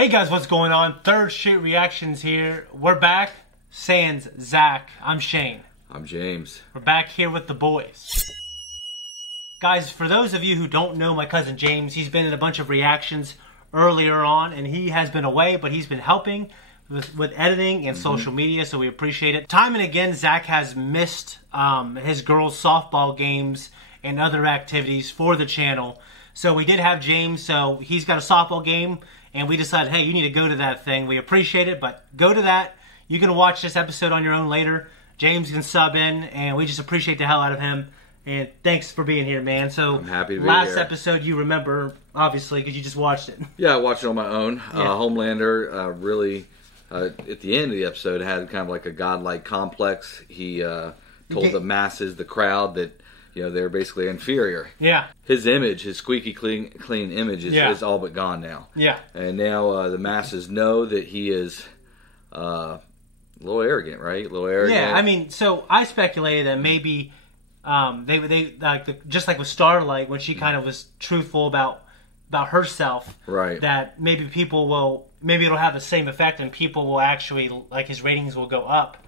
Hey guys, what's going on? Third Street Reactions here. We're back. Sans Zach. I'm Shane. I'm James. We're back here with the boys. Guys, for those of you who don't know my cousin James, he's been in a bunch of reactions earlier on, and he has been away, but he's been helping with editing and social media, so we appreciate it. Time and again, Zach has missed his girls' softball games and other activities for the channel. So we did have James, so he's got a softball game, and we decided, hey, you need to go to that thing. We appreciate it, but go to that. You can watch this episode on your own later. James can sub in, and we just appreciate the hell out of him. And thanks for being here, man. So I'm happy to be last here. episode you remember, obviously, because you just watched it. Yeah, I watched it on my own. Yeah. Homelander really, at the end of the episode, had kind of like a godlike complex. He told the masses, the crowd, that they're basically inferior. Yeah. His image, his squeaky clean image is all but gone now. Yeah. And now the masses know that he is a little arrogant, right? A little arrogant. Yeah, I mean, so I speculated that maybe they like just like with Starlight, when she kind of was truthful about herself, right? That maybe it'll have the same effect, and people will actually, like, his ratings will go up,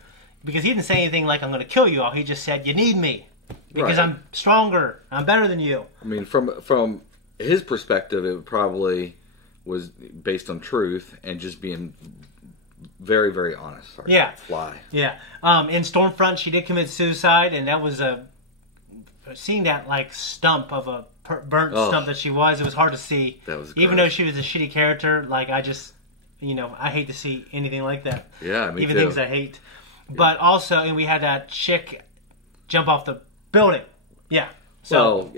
because he didn't say anything like, I'm going to kill you all. He just said, you need me because I'm stronger, I'm better than you. I mean, from his perspective, it probably was based on truth and just being very, very honest. Sorry, yeah. Fly. Yeah. In Stormfront, she did commit suicide, and that was seeing that like stump of a burnt stump that she was. It was hard to see. That was even though she was a shitty character. Like, I just, I hate to see anything like that. Yeah, me even too. Things I hate. Yeah. But also, and we had that chick jump off the building. Yeah. So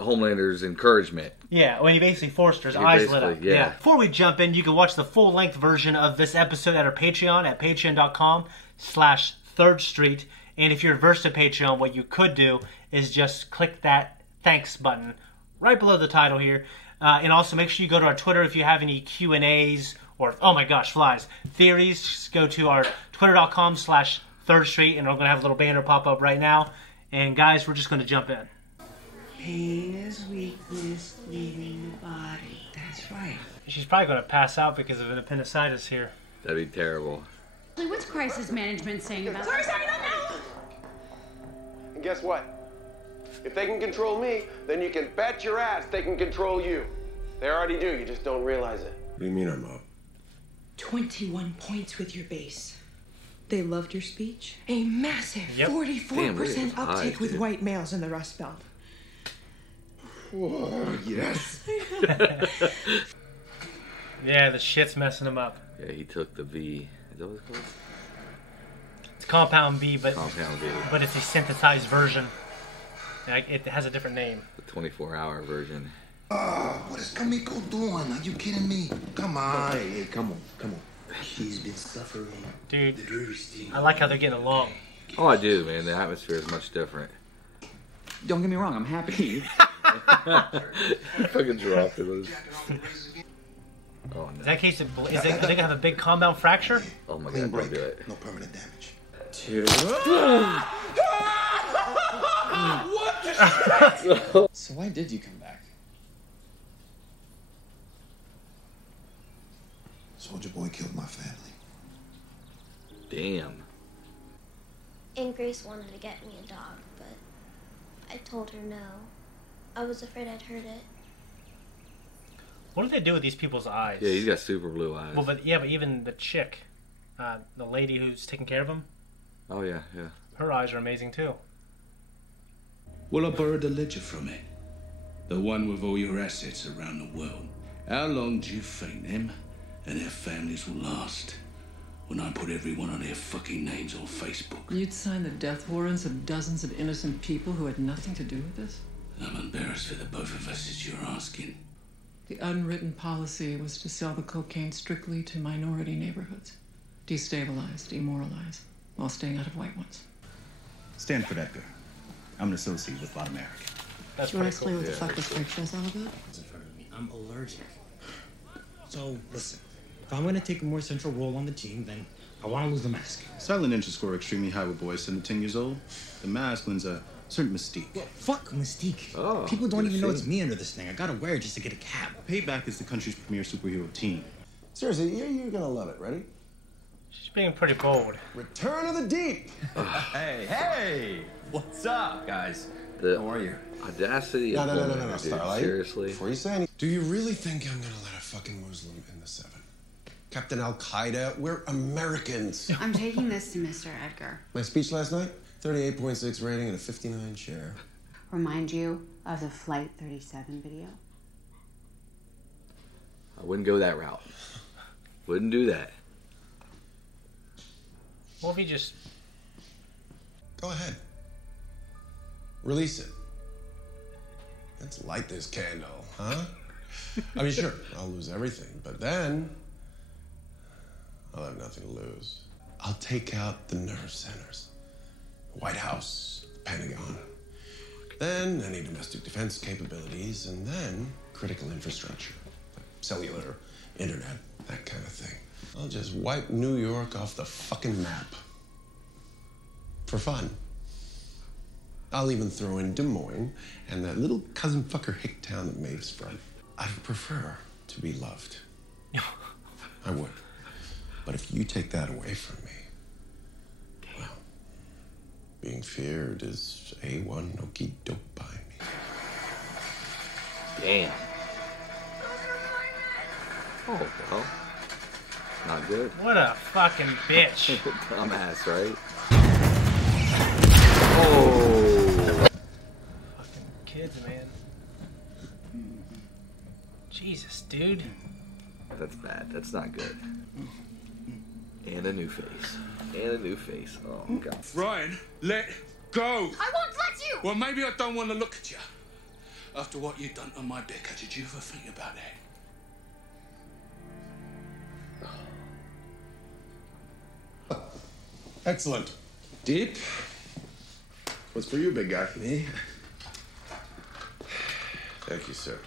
Homelander's encouragement. Yeah, when he basically forced her, his eyes lit up. Yeah. Before we jump in, you can watch the full-length version of this episode at our Patreon at patreon.com/thirdstreet. And if you're averse to Patreon, what you could do is just click that thanks button right below the title here. And also make sure you go to our Twitter if you have any Q&As or, oh my gosh, flies, theories. Just go to our twitter.com/thirdstreet, and we're going to have a little banner pop up right now. And guys, we're just going to jump in. Pain is weakness leaving the body. That's right. She's probably going to pass out because of an appendicitis here. That'd be terrible. What's crisis management saying about Sorry, no. And guess what? If they can control me, then you can bet your ass they can control you. They already do, you just don't realize it. What do you mean I'm up? 21 points with your base. They loved your speech. A massive 44% uptick with white males in the Rust Belt. Whoa, yes. Yeah, the shit's messing him up. Yeah, he took the V. Is that what it's called? It's Compound B, but it's a synthesized version. It has a different name. The 24-hour version. What is Kamiko doing? Are you kidding me? Come on. Hey, come on. She's been suffering. Dude, I like how they're getting along. Oh, I do, man. The atmosphere is much different. Don't get me wrong, I'm happy. Fucking dropped it. Oh, no. Is that case? Are they gonna have a big compound fracture? Oh my God! Don't do it. No permanent damage. So why did you come back? Soldier Boy killed my family. Damn. And Grace wanted to get me a dog, but I told her no. I was afraid I'd hurt it. What do they do with these people's eyes? Yeah, he's got super blue eyes. Well, but even the chick, the lady who's taking care of him. Oh yeah. Her eyes are amazing too. Well, I borrowed a ledger from it. The one with all your assets around the world. How long do you think them and their families will last when I put every one of their fucking names on Facebook? You'd sign the death warrants of dozens of innocent people who had nothing to do with this? I'm embarrassed for the both of us as you're asking. The unwritten policy was to sell the cocaine strictly to minority neighborhoods. Destabilize, demoralize, while staying out of white ones. Stanford Edgar. I'm an associate with Latin America. That's Do you want pretty to explain cool. what the fuck this freak show's all about? It's in front of me. I'm allergic. So, listen. If I'm going to take a more central role on the team, then I want to lose the mask. Silent ninjas score extremely high with boys 7 to 10 years old. The mask lends a certain mystique. Well, fuck mystique. Oh, people don't even know it's me under this thing. I gotta wear it just to get a cab. Payback is the country's premier superhero team. Seriously, you're gonna love it. Ready? She's being pretty bold. Return of the Deep. Hey, what's up, guys? How are you? Audacity. No, Starlight. Seriously. Before you say anything, do you really think I'm gonna let a fucking Muslim in the 7? Captain Al Qaeda? We're Americans. I'm taking this to Mr. Edgar. My speech last night, 38.6 rating and a 59 share. Remind you of the Flight 37 video? I wouldn't go that route. Wouldn't do that. What if he just... Go ahead. Release it. Let's light this candle, huh? I mean, sure, I'll lose everything, but then I'll have nothing to lose. I'll take out the nerve centers. The White House, the Pentagon. Then any domestic defense capabilities, and then critical infrastructure. Like cellular, internet, that kind of thing. I'll just wipe New York off the fucking map. For fun. I'll even throw in Des Moines and that little cousin fucker hick town that Maeve's from. I'd prefer to be loved. I would. But if you take that away from me, well, being feared is A1 okie doke by me. Damn. Oh, well. Not good. What a fucking bitch. Dumbass, right? Oh. Fucking kids, man. Jesus, dude. That's bad. That's not good. And a new face. And a new face. Oh, God. Ryan, let go. I won't let you! Well, maybe I don't want to look at you. After what you've done to my dick, did you ever think about that? Excellent. Deep. What's for you, big guy? Me? Thank you, sir.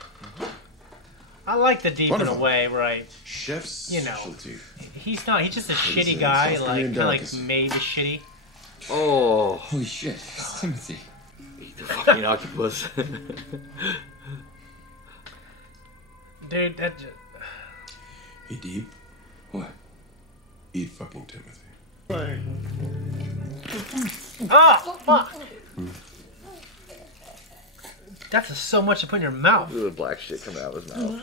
I like the Deep in a way, right? Chef's you know, specialty. He's just a shitty guy, like kind of like Maeve is shitty. Oh. Holy shit, Timothy. Eat the fucking octopus. Dude, that just... Hey, Deep. What? Eat fucking Timothy. Oh, fuck! That's so much to put in your mouth. Ooh, the black shit coming out of his mouth.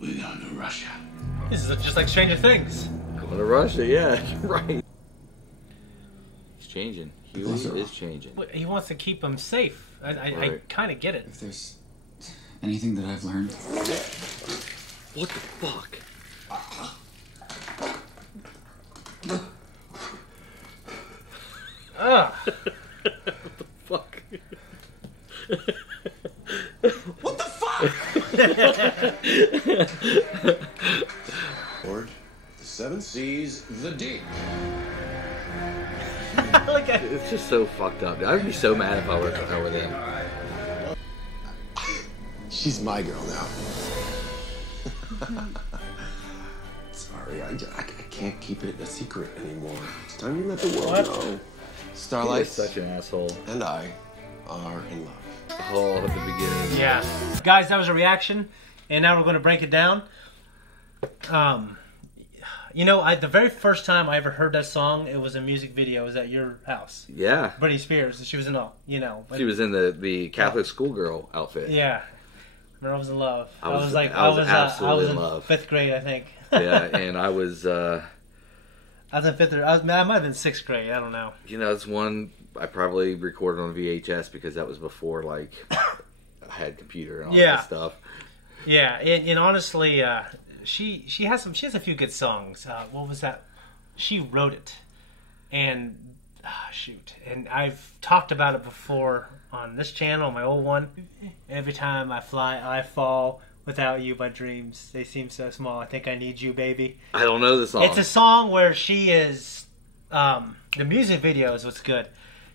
We're going to Russia. This is just like Stranger Things. Going to Russia, yeah, right. He's changing. Huey is changing. He wants to keep him safe. I kind of get it. If there's anything that I've learned... What the fuck? Ugh. What the fuck? What the fuck? Lord, the 7 seas, the deep. Look at it. It's just so fucked up. I'd be so mad if I were them. She's my girl now. Sorry, I can't keep it a secret anymore. It's time to let the world know. Starlight, such an asshole, and I are in love. Oh, at the beginning. Yeah, guys, that was a reaction, and now we're going to break it down. You know, the very first time I ever heard that song, it was a music video. It was at your house. Yeah. Britney Spears. She was in all, you know. She was in the Catholic schoolgirl outfit. Yeah. I was in love. I was absolutely in love. 5th grade, I think. Yeah, and I was in 5th or I might have been 6th grade. I don't know. You know, it's one I probably recorded on VHS because that was before like I had computer and all that stuff. Yeah, and honestly, she has a few good songs. What was that? She wrote it, and shoot, and I've talked about it before on this channel, my old one. Every time I fly, I fall. Without you, my dreams, they seem so small. I think I need you, baby. I don't know the song. It's a song where she is. The music video is what's good.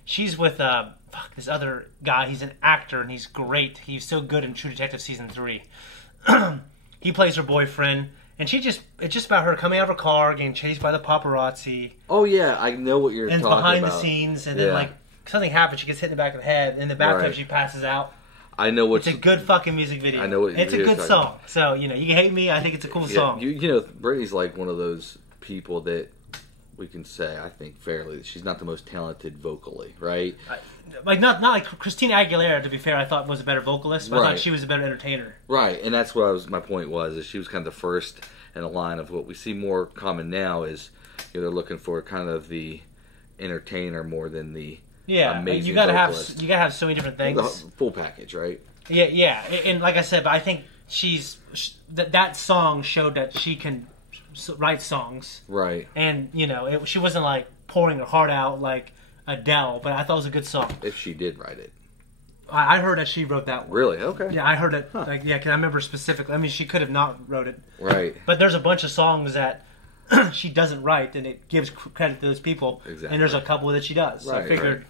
She's with this other guy. He's an actor and he's great. He's so good in True Detective season 3. He plays her boyfriend, and it's just about her coming out of her car, getting chased by the paparazzi. Oh yeah, I know what you're talking about. And behind the scenes, and then like something happens. She gets hit in the back of the head. In the bathtub, she passes out. I know what. It's a good fucking music video. I know what. It's a good song. So you can hate me. I think it's a cool song. Brittany's like one of those people that we can say, I think fairly, that she's not the most talented vocally, right? Not like Christina Aguilera. To be fair, I thought was a better vocalist, but I thought she was a better entertainer. Right, and that's what my point was. Is she was kind of the first in a line of what we see more common now is they're looking for kind of the entertainer more than the amazing you gotta vocalist. have so many different things. The full package, right? Yeah, and like I said, but I think that song showed that she can write songs, right? And she wasn't like pouring her heart out like Adele, but I thought it was a good song. If she did write it, I heard that she wrote that one. Really? Okay. Yeah, I heard it. Huh. Because I remember specifically. I mean, she could have not wrote it, right? But there's a bunch of songs that she doesn't write, and it gives credit to those people. Exactly. And there's a couple that she does. So right, I figured,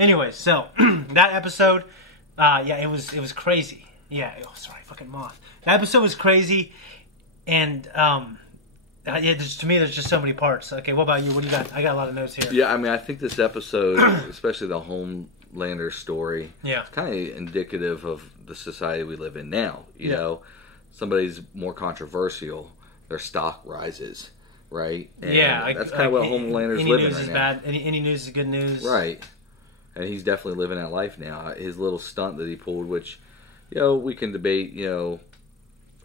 Anyway, so that episode, it was crazy. Yeah. Oh, sorry, fucking moth. That episode was crazy, and to me, there's just so many parts. Okay, what about you? What do you got? I got a lot of notes here. Yeah, I mean, I think this episode, especially the Homelander story, it's kind of indicative of the society we live in now. You know, somebody's more controversial, their stock rises. Right? And that's kind of what Homelander's living right now. Bad. Any news is good news. Right. And he's definitely living that life now. His little stunt that he pulled, which, we can debate,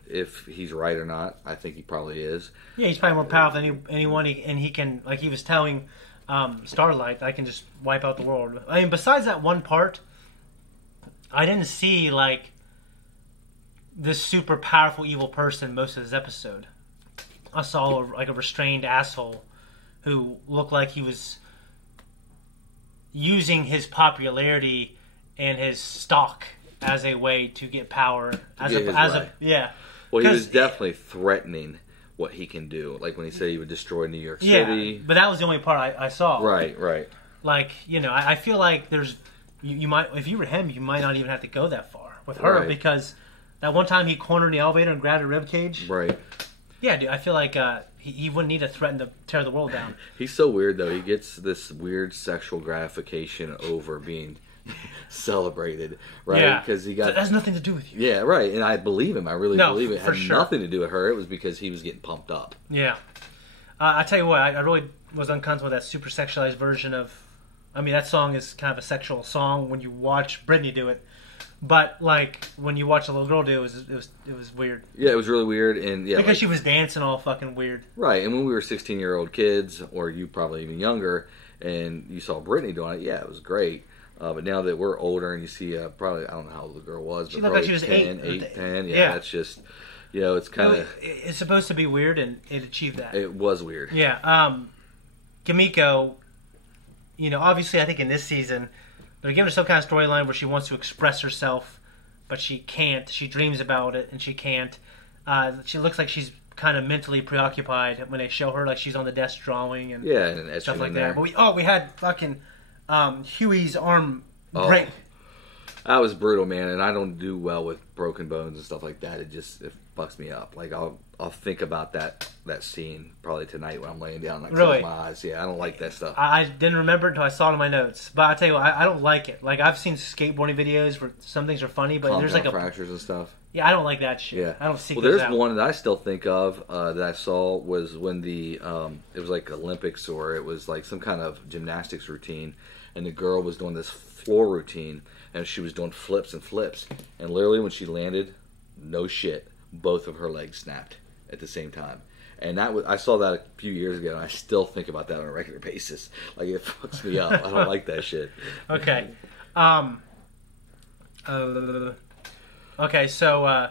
if he's right or not. I think he probably is. Yeah, he's probably more powerful than anyone, and he can, like he was telling Starlight, I can just wipe out the world. I mean, besides that one part, I didn't see, like, this super powerful evil person most of this episode. I saw a restrained asshole who looked like he was using his popularity and his stock as a way to get power. Well, he was definitely threatening what he can do. Like when he said he would destroy New York City. Yeah, but that was the only part I saw. Right. Like, I feel like there's you might, if you were him, you might not even have to go that far with her because that one time he cornered the elevator and grabbed her rib cage. Right. Yeah, dude, I feel like he wouldn't need to threaten to tear the world down. He's so weird, though. He gets this weird sexual gratification over being celebrated, right? Yeah, because that has nothing to do with you. Yeah, right. And I believe him. I really believe it. It had nothing to do with her. It was because he was getting pumped up. Yeah. I tell you what, I really was uncomfortable with that super sexualized version of... I mean, that song is kind of a sexual song when you watch Britney do it. But like when you watch a little girl do it, it was weird. Yeah, it was really weird, and because she was dancing all fucking weird. Right, and when we were 16-year-old kids, or you probably even younger, and you saw Britney doing it, it was great. But now that we're older, and you see probably I don't know how old the girl was, she but looked like she was 10. Yeah, that's just it's kind of it's supposed to be weird, and it achieved that. It was weird. Yeah, Kimiko. Obviously, I think in this season. They're giving her some kind of storyline where she wants to express herself, but she can't. She dreams about it, and she can't. She looks like she's kind of mentally preoccupied when they show her, like she's on the desk drawing and stuff like that. But we had fucking Huey's arm break. That was brutal, man, and I don't do well with broken bones and stuff like that. It fucks me up. Like I'll think about that scene probably tonight when I'm laying down. Like close my eyes. Yeah, I don't like that stuff. I didn't remember it until I saw it in my notes. But I tell you what, I don't like it. Like I've seen skateboarding videos where some things are funny, but there's like fractures and stuff. Yeah, I don't like that shit. Yeah, I don't see. Well, there's one that I still think of that I saw was when it was like Olympics or it was like some kind of gymnastics routine, and the girl was doing this floor routine. And she was doing flips, and literally when she landed, no shit, both of her legs snapped at the same time. And I saw that a few years ago, and I still think about that on a regular basis. Like it fucks me up. I don't like that shit. Okay. Okay. So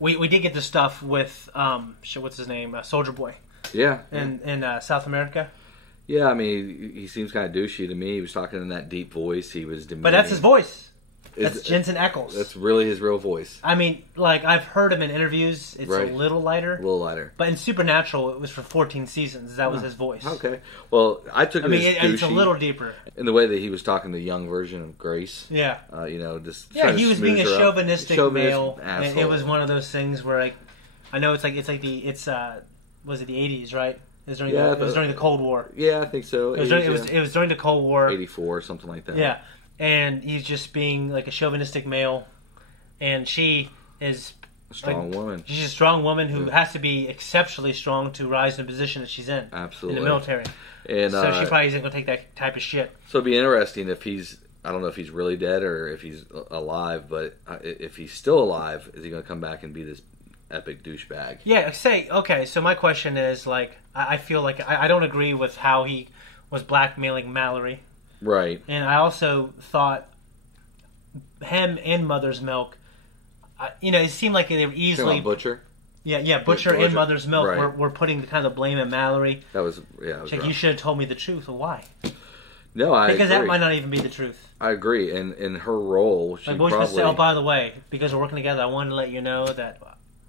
we did get the stuff with what's his name, Soldier Boy. Yeah. In South America. Yeah, I mean, he seems kind of douchey to me. He was talking in that deep voice. He was demeaning. But that's his voice. That's Jensen Ackles. That's really his real voice. I mean, like, I've heard him in interviews. It's a little lighter. A little lighter. But in Supernatural, it was for 14 seasons. That was his voice. Okay. Well, I took it as douchey. It's a little deeper. In the way that he was talking to the young version of Grace. Yeah. Just he was being a chauvinistic male. Asshole. And it was one of those things where, like, I know was it the 80s, right? It was during the Cold War. Yeah, I think so. It was during the Cold War. 84 or something like that. Yeah, and he's just being like a chauvinistic male, and she is a strong woman. She's a strong woman who has to be exceptionally strong to rise in the position that she's in. Absolutely. In the military. And so she probably isn't going to take that type of shit. So it'd be interesting if I don't know if he's really dead or if he's alive, but if he's still alive, is he going to come back and be this epic douchebag? Yeah, okay, so my question is, like, I feel like I don't agree with how he was blackmailing Mallory. Right. And I also thought him and Mother's Milk, it seemed like they were easily... Butcher? Yeah, Butcher and Mother's Milk were putting kind of blame at Mallory. That was like, you should have told me the truth. Well, why? No, I Because agree. that might not even be the truth. I agree. And in her role, she like, probably... Say, oh, by the way, because we're working together, I wanted to let you know that,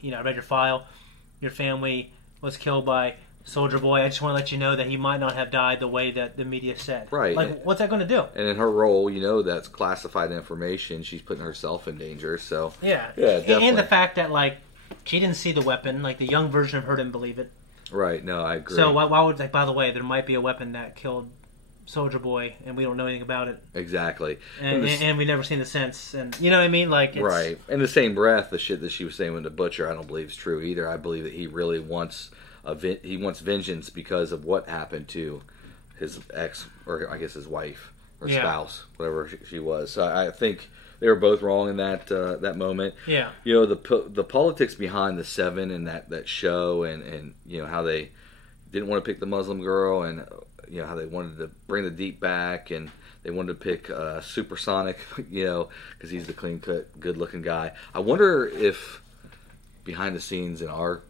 I read your file. Your family was killed by Soldier Boy. I just want to let you know that he might not have died the way that the media said. Right. Like, what's that going to do? And in her role, that's classified information. She's putting herself in danger, so... Yeah, definitely. And the fact that, like, she didn't see the weapon. Like, the young version of her didn't believe it. Right, no, I agree. So why would, like, by the way, there might be a weapon that killed Soldier Boy, and we don't know anything about it. Exactly. And we've never seen the sense. And you know what I mean? Like, it's... Right. In the same breath, the shit that she was saying with the Butcher, I don't believe is true either. I believe that he really wants vengeance because of what happened to his ex, or I guess his wife, or spouse, whatever she was. So I think they were both wrong in that moment. Yeah. The politics behind the Seven and that show, and how they didn't want to pick the Muslim girl, and how they wanted to bring the Deep back, and they wanted to pick Supersonic, because he's the clean-cut, good-looking guy. I wonder if behind the scenes in our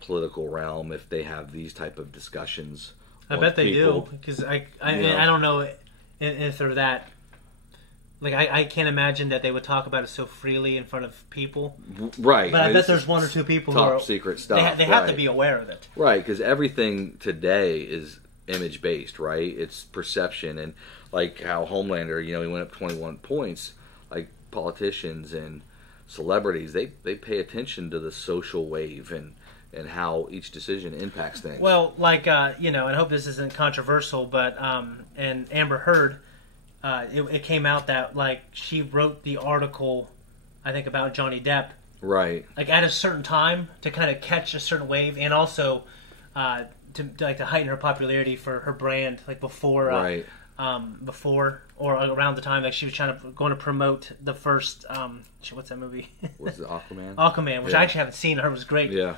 political realm, if they have these type of discussions. I bet they do, because I don't know if they're that. Like, I can't imagine that they would talk about it so freely in front of people. Right. But I bet there's one or two people who are... secret stuff. They have to be aware of it. Right, because everything today is image-based, right? It's perception. And like how Homelander, he went up 21 points. Like, politicians and celebrities, they pay attention to the social wave and how each decision impacts things. Well, like, and I hope this isn't controversial, but and Amber Heard... it came out that, like, she wrote the article, I think, about Johnny Depp. Right. Like, at a certain time to kind of catch a certain wave, and also to heighten her popularity for her brand, like, before. Right. Before or around the time, like, she was going to promote the first. What's that movie? Was it Aquaman? Aquaman, which I actually haven't seen. I heard it was great. Yeah.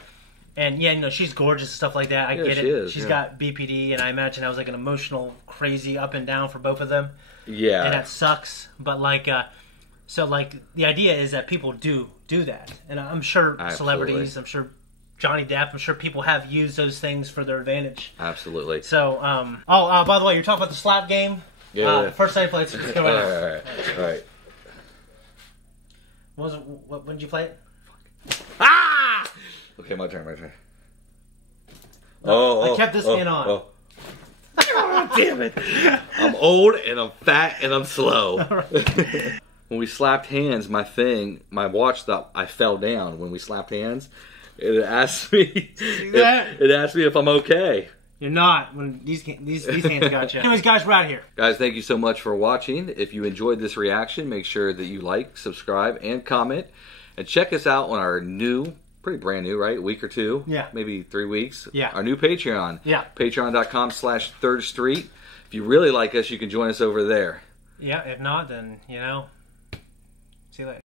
And she's gorgeous and stuff like that. I get it. She is, She's got BPD, and I imagine that was like an emotional, crazy up and down for both of them. Yeah. And that sucks. But so the idea is that people do that. And I'm sure celebrities, I'm sure Johnny Depp, I'm sure people have used those things for their advantage. Absolutely. So, by the way, you're talking about the slap game? Yeah. First time I played, let's go right All right. When did you play it? Ah! Okay, my turn. I kept this in on. Oh. Damn it. I'm old, and I'm fat, and I'm slow. When we slapped hands, my watch thought I fell down. When we slapped hands, it asked me it asked me if I'm okay. You're not, when these hands got you. Anyways, guys, we're out of here. Guys, thank you so much for watching. If you enjoyed this reaction, make sure that you like, subscribe, and comment. And check us out on our new, pretty brand new, right? A week or two? Yeah. Maybe 3 weeks? Yeah. Our new Patreon. Yeah. Patreon.com/Third Street. If you really like us, you can join us over there. Yeah, if not, then, see you later.